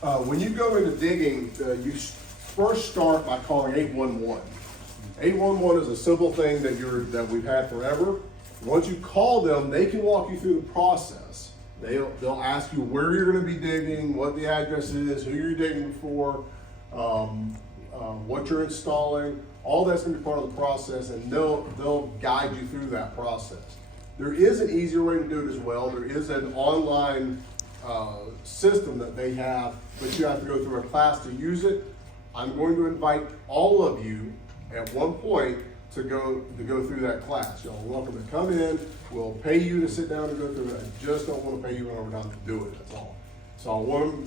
When you go into digging, you first start by calling 811. 811 is a simple thing that we've had forever. Once you call them, they can walk you through the process. They'll ask you where you're going to be digging, what the address is, who you're digging for, what you're installing. All that's going to be part of the process, and they'll guide you through that process. There is an easier way to do it as well. There is an online system that they have, but you have to go through a class to use it. I'm going to invite all of you at one point to go through that class. Y'all are welcome to come in. We'll pay you to sit down and go through it. I just don't want to pay you an overtime to do it. That's all. So I want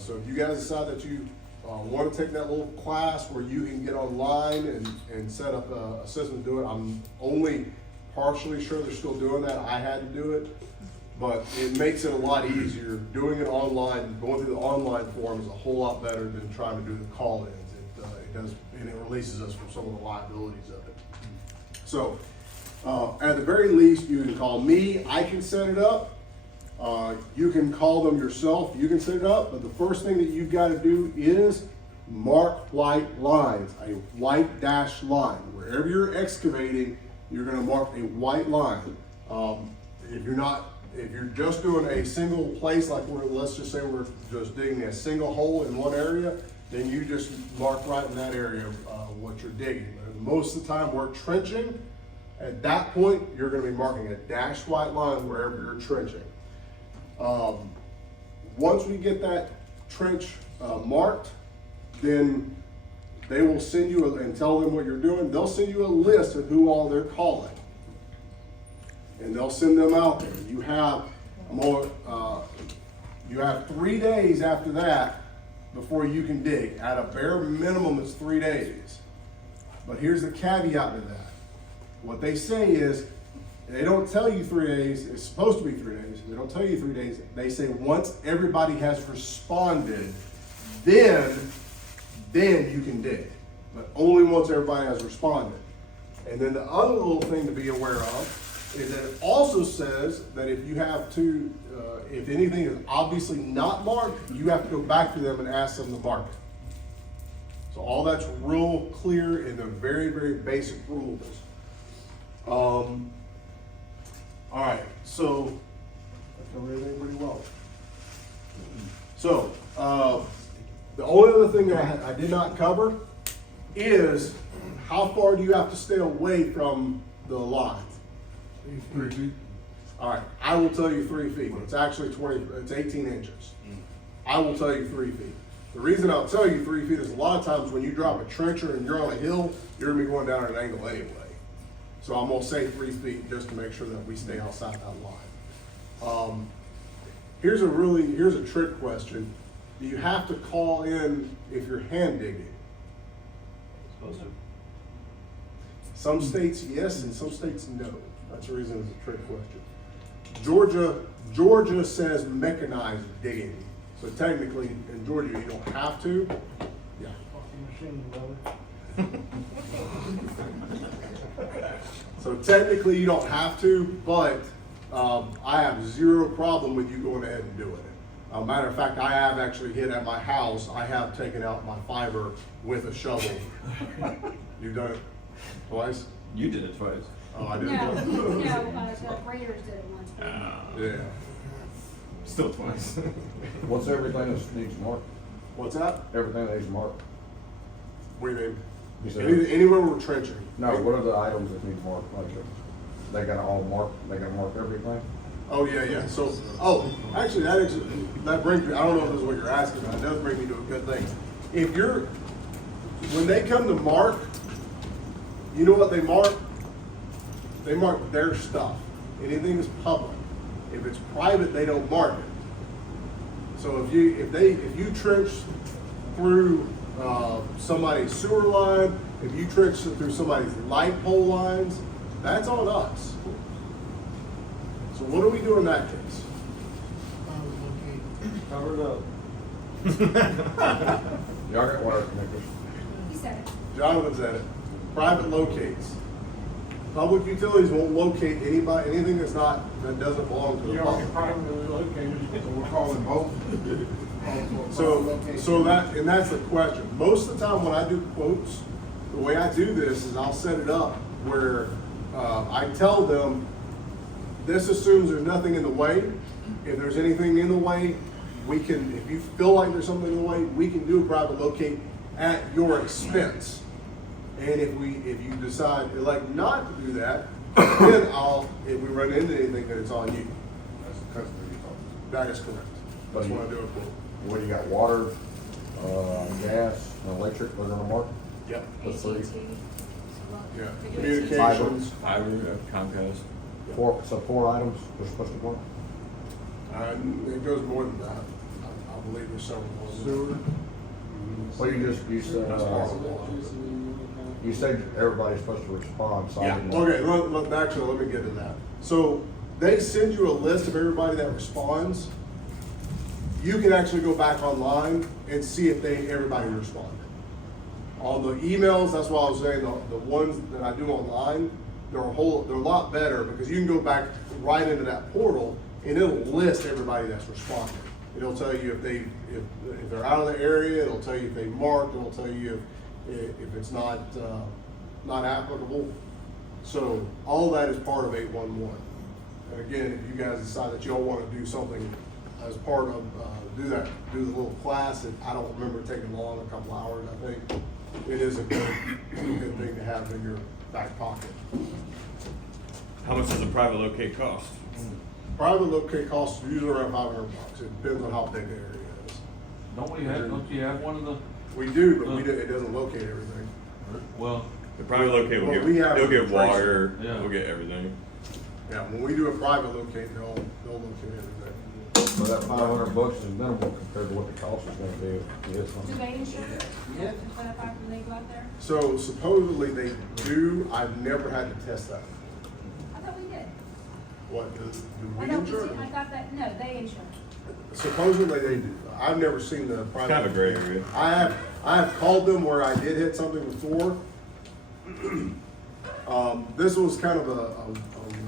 so if you guys decide that you want to take that little class where you can get online and set up a system to do it, I'm only partially sure they're still doing that. I had to do it, but it makes it a lot easier. Doing it online, going through the online form is a whole lot better than trying to do the call-ins. It does, and it releases us from some of the liabilities of it. So, at the very least, you can call me. I can set it up. You can call them yourself. You can set it up. But the first thing that you've got to do is mark white lines, a white dashed line. Wherever you're excavating, you're going to mark a white line. If you're just doing a single place, like let's just say we're just digging a single hole in one area, then you just mark right in that area what you're digging. But most of the time we're trenching. At that point, you're going to be marking a dashed white line wherever you're trenching. Once we get that trench marked, then they will send you and tell them what you're doing. They'll send you a list of who all they're calling, and they'll send them out there. You have 3 days after that before you can dig. At a bare minimum, it's 3 days. But here's the caveat to that. What they say is, they don't tell you 3 days. It's supposed to be 3 days. They don't tell you 3 days. They say once everybody has responded, then you can dig. But only once everybody has responded. And then the other little thing to be aware of is that it also says that if you have to, if anything is obviously not marked, you have to go back to them and ask them to mark it. So all that's real clear in the very, very basic rules. All right, so I covered everything pretty well. So the only other thing that I did not cover is how far do you have to stay away from the line? 3 feet. All right, I will tell you 3 feet. It's actually 18 inches. I will tell you 3 feet. The reason I'll tell you 3 feet is a lot of times when you drop a trencher and you're on a hill, you're gonna be going down at an angle anyway. So I'm gonna say 3 feet just to make sure that we stay outside that line. Here's a trick question. Do you have to call in if you're hand digging? Supposed to. Some states yes, and some states no. That's the reason it's a trick question. Georgia says mechanized digging. So technically in Georgia you don't have to. Yeah. Machine, brother. So technically you don't have to, but I have zero problem with you going ahead and doing it. Matter of fact, I have actually hit at my house. I have taken out my fiber with a shovel. You've done it twice? You did it twice. Oh, I did it No, twice? the Raiders did it once. Yeah. Still twice. What's everything that needs marked? What's that? Everything that needs marked? What do you mean? You said- Anywhere we're trenching. No, what are the items that need marked? Like, they gotta all mark, they gotta mark everything? Oh, yeah. So, actually, that brings me, I don't know if this is what you're asking, but it does bring me to a good thing. When they come to mark, you know what they mark? They mark their stuff. Anything that's public. If it's private, they don't mark it. So if you trench through somebody's sewer line, if you trench through somebody's light pole lines, that's on us. So what do we do in that case? Cover it up. Y'all got wire connectors? He said it. Jonathan said it. Private locates. Public utilities won't locate anything that doesn't belong to the You already public. privately located. So we're calling both? So that's the question. Most of the time when I do quotes, the way I do this is I'll set it up where I tell them, this assumes there's nothing in the way. If there's anything in the way, we can, if you feel like there's something in the way, we can do a private locate at your expense. And if you decide elect not to do that, then if we run into anything, then it's on you. That's the customer you're talking That is correct. That's when I do a quote. to. What do you got, water, gas, and electric, they're gonna mark? Yep. That's three. Yeah. Communications. Fiber, Comcast. Four items they're supposed to mark? It goes more than that. I believe there's several more. Sewer. Well, you said everybody's supposed to respond, so I Yeah, didn't. okay, actually, let me get to that. So they send you a list of everybody that responds. You can actually go back online and see if everybody responded. On the emails, that's why I was saying the ones that I do online, they're a lot better because you can go back right into that portal and it'll list everybody that's responded. It'll tell you if they're out of the area, it'll tell you if they marked, it'll tell you if it's not applicable. So all that is part of 811. And again, if you guys decide that y'all want to do something as part of, do the little class, I don't remember it taking long, a couple hours, I think. It is a good thing to have in your back pocket. How much does a private locate cost? Private locate costs usually around $500. It depends on how big the area is. Don't you have one of the, We do, but it doesn't locate everything. well, The private locate will Well, get, we have they'll get filtration. water, Yeah. we'll get everything. Yeah, when we do a private locate, they'll locate everything. So that $500 is minimal compared to what the cost is gonna be. Do they insure it? Yeah. Clarify when they go out there? So supposedly they do, I've never had to test that. I thought we did. What, do I we know, insure? I got that, no, they insure. Supposedly they do. I've never seen the It's private. kind of a gray area. I have called them where I did hit something before. This was kind of a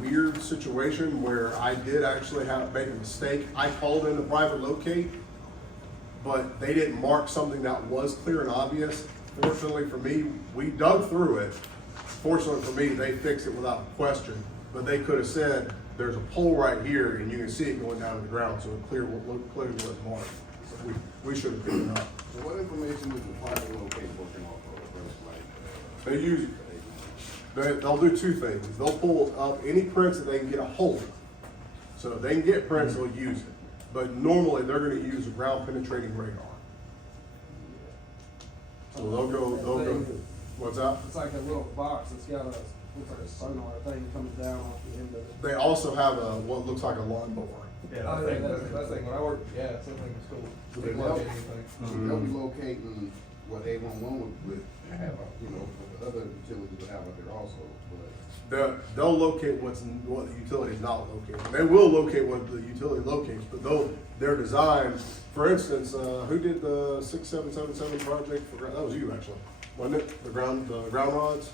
weird situation where I did actually make a mistake. I called in the private locate, but they didn't mark something that was clear and obvious. Fortunately for me, we dug through it. Fortunately for me, they fixed it without question, but they could have said, there's a pole right here and you can see it going down to the ground, so it clearly was marked. So we should have picked it up. So what information is the private locate working off of? They'll do two things. They'll pull up any prints that they can get a hold of. So if they can get prints, they'll use it. But normally, they're gonna use a ground penetrating radar. So they'll go, what's that? It's like a little box that's got looks like a sonar thing coming down off the end of it. They also have what looks like a lawnmower. Yeah, that's like when I worked, yeah, something was cool. So They they'll- locate anything. They'll be locating what 811 would have, what the other utilities would have out there also, but. They'll locate what the utility is not locating. They will locate what the utility locates, but they're designed, for instance, who did the 6777 project that was you actually, wasn't it? The ground rods?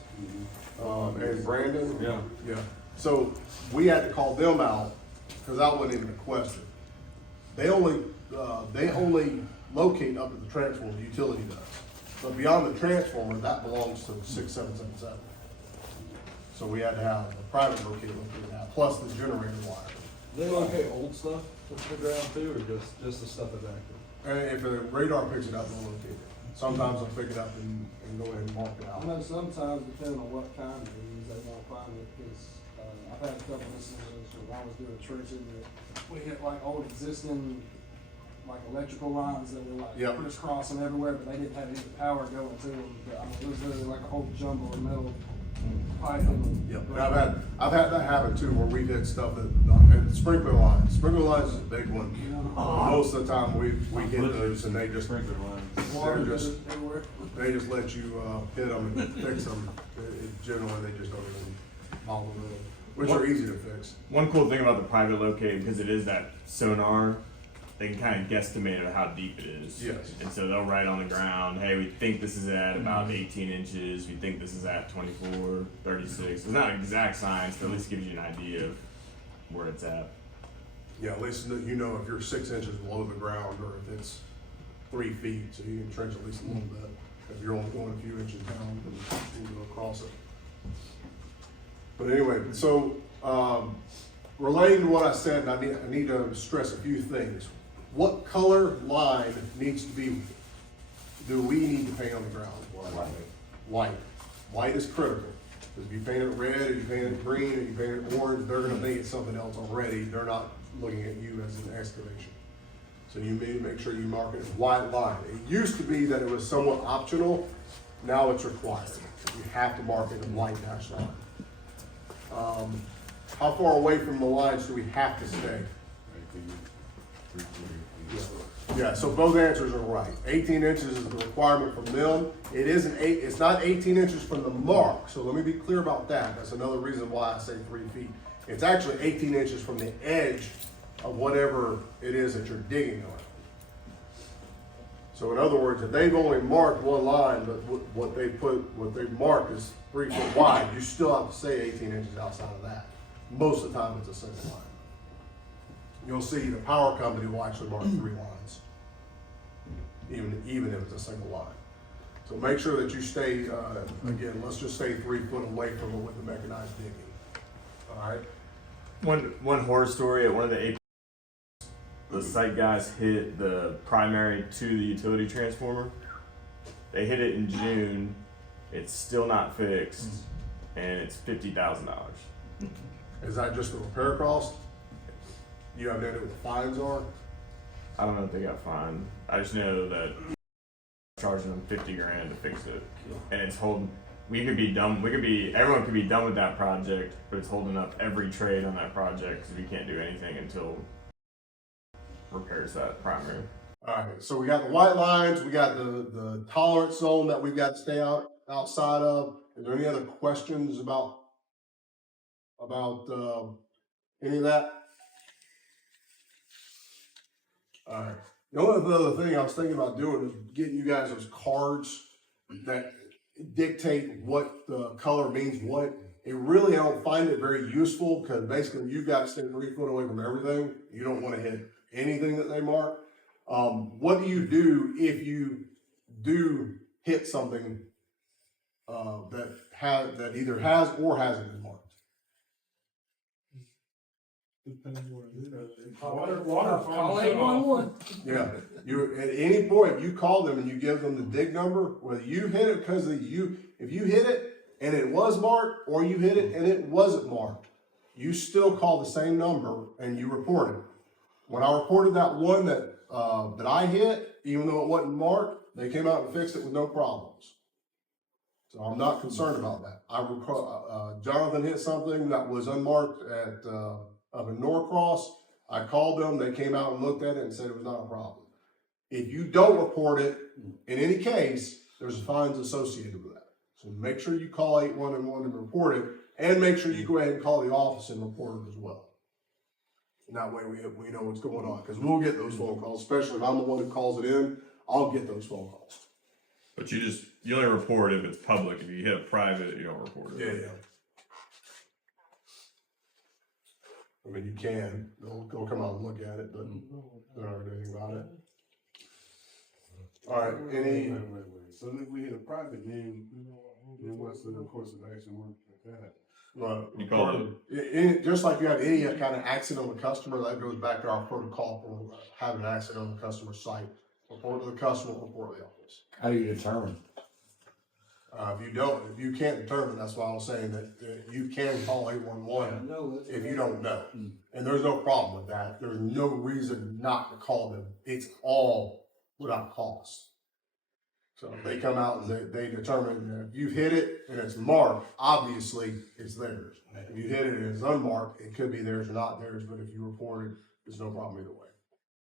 And Brandon? Yeah. Yeah. So we had to call them out, cause that wasn't even a question. They only locate up at the transformer, the utility does. But beyond the transformer, that belongs to 6777. So we had to have a private locator locate that, plus the generator wire. Do they locate old stuff to the ground too, or just the stuff that's active? And if the radar picks it up, they'll locate it. Sometimes they'll pick it up and go ahead and mark it I out. know sometimes depending on what kind they use, they won't find it, because, I've had a couple instances where I was doing trenching that we hit like old existing, like electrical lines that were like Yep. crisscrossing everywhere, but they didn't have any power going to them. But, I mean, it was literally like a whole jumble of metal pipe and. Yep, and I've had that happen too, where we did stuff that, and sprinkler lines is a big one. Most of the time, we hit those and they just, sprinkler lines. Water they're just, everywhere. they just let you, hit them and fix them. Generally, they just don't even bother them, which are easy to fix. One cool thing about the private locate, because it is that sonar, they can kind of guesstimate how deep it is. Yes. And so they'll write on the ground, hey, we think this is at about 18 inches, we think this is at 24, 36. It's not an exact science, but at least gives you an idea of where it's at. Yeah, at least you know if you're 6 inches below the ground or if it's 3 feet, so you can trench at least a little bit. If you're only going a few inches down, then you go across it. But anyway, so, relating to what I said, I need to stress a few things. What color line do we need to paint on the ground? White. White is critical. Because if you paint it red, or you paint it green, or you paint it orange, they're gonna think it's something else already. They're not looking at you as an excavation. So you need to make sure you mark it as white line. It used to be that it was somewhat optional. Now it's required. You have to mark it in white dash line. How far away from the lines do we have to stay? Yeah, so both answers are right. 18 inches is the requirement from them. It's not 18 inches from the mark, so let me be clear about that. That's another reason why I say 3 feet. It's actually 18 inches from the edge of whatever it is that you're digging on. So in other words, if they've only marked one line, but what they've marked is 3 foot wide, you still have to stay 18 inches outside of that. Most of the time, it's a single line. You'll see the power company will actually mark 3 lines, even if it's a single line. So make sure that you stay, again, let's just stay 3 foot away from it with the mechanized digging. All right? One horror story at one of the AP, the site guys hit the primary to the utility transformer. They hit it in June. It's still not fixed, and it's $50,000. Is that just the repair cost? You have no idea what the fines are? I don't know if they got fined. I just know that charging them $50,000 to fix it, and it's holding. Everyone could be done with that project, but it's holding up every trade on that project because we can't do anything until repairs that primary. All right, so we got the white lines, we got the tolerance zone that we've got to stay outside of. Is there any other questions about any of that? All right. The only other thing I was thinking about doing is getting you guys those cards that dictate what the color means what. I don't find it very useful because basically you've got to stay 3 foot away from everything. You don't want to hit anything that they mark. What do you do if you do hit something that either has or hasn't been marked? Call 811. Yeah, you at any point you call them and you give them the dig number, whether you hit it because if you hit it and it was marked, or you hit it and it wasn't marked, you still call the same number and you report it. When I reported that one that I hit, even though it wasn't marked, they came out and fixed it with no problems. So I'm not concerned about that. I recall Jonathan hit something that was unmarked up in Norcross. I called them, they came out and looked at it and said it was not a problem. If you don't report it, in any case, there's fines associated with that. So make sure you call 811 and report it, and make sure you go ahead and call the office and report it as well. And that way we know what's going on, because we'll get those phone calls, especially if I'm the one who calls it in, I'll get those phone calls. But you only report if it's public. If you hit a private, you don't report it. Yeah. I mean, you can, they'll come out and look at it, but they don't do anything about it. All right, Wait. So if we hit a private, then what's the course of action work like that? You call Just like you have any kind of accident on the customer, that goes back to our protocol for having an accident on the customer site. Report to the customer, report to the office. How do you determine? If you can't determine, that's why I was saying that you can call 811 if you don't know. And there's no problem with that. There's no reason not to call them. It's all without cost. So they come out and they determine that if you hit it and it's marked, obviously it's theirs. If you hit it and it's unmarked, it could be theirs or not theirs, but if you report it, there's no problem either way.